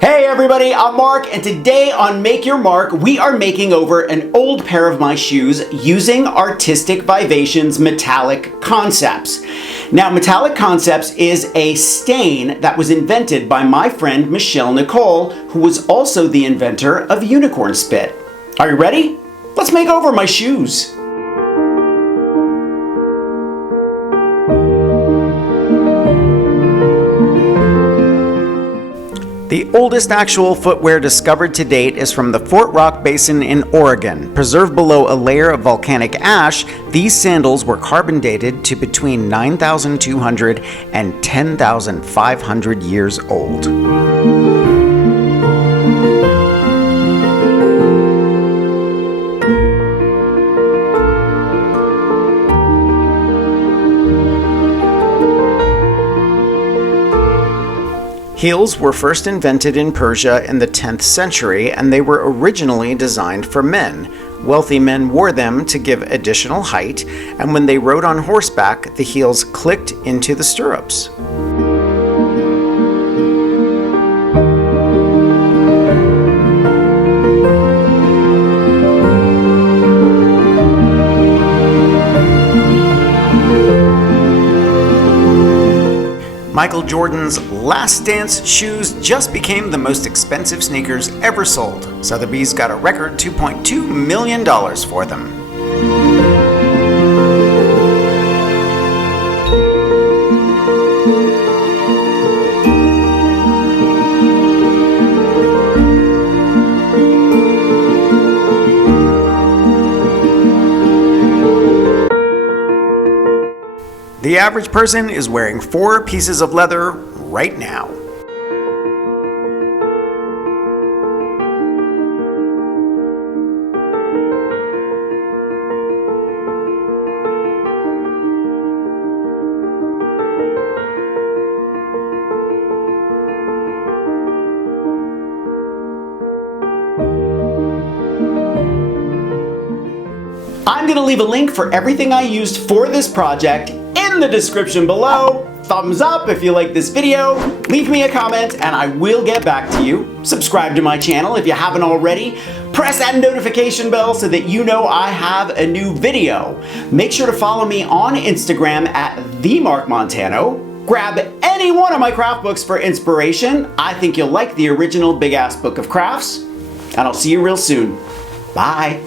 Hey everybody, I'm Mark, and today on Make Your Mark, we are making over an old pair of my shoes using artistic ViVATiONS metallic concepts. Now, metallic concepts is a stain that was invented by my friend Nicole, who was also the inventor of unicorn spit. Are you ready? Let's make over my shoes. The oldest actual footwear discovered to date is from the Fort Rock Basin in Oregon. Preserved below a layer of volcanic ash, these sandals were carbon dated to between 9,200 and 10,500 years old. Heels were first invented in Persia in the 10th century, and they were originally designed for men. Wealthy men wore them to give additional height, and when they rode on horseback, the heels clicked into the stirrups. Michael Jordan's Last Dance shoes just became the most expensive sneakers ever sold. Sotheby's got a record $2.2 million for them. The average person is wearing 4 pieces of leather right now. I'm going to leave a link for everything I used for this project in the description below. Thumbs up if you like this video, leave me a comment and I will get back to you. Subscribe to my channel if you haven't already. Press that notification bell so that you know I have a new video. Make sure to follow me on Instagram at Mark Montano. Grab any one of my craft books for inspiration. I think you'll like the original Big Ass Book of Crafts. And I'll see you real soon. Bye.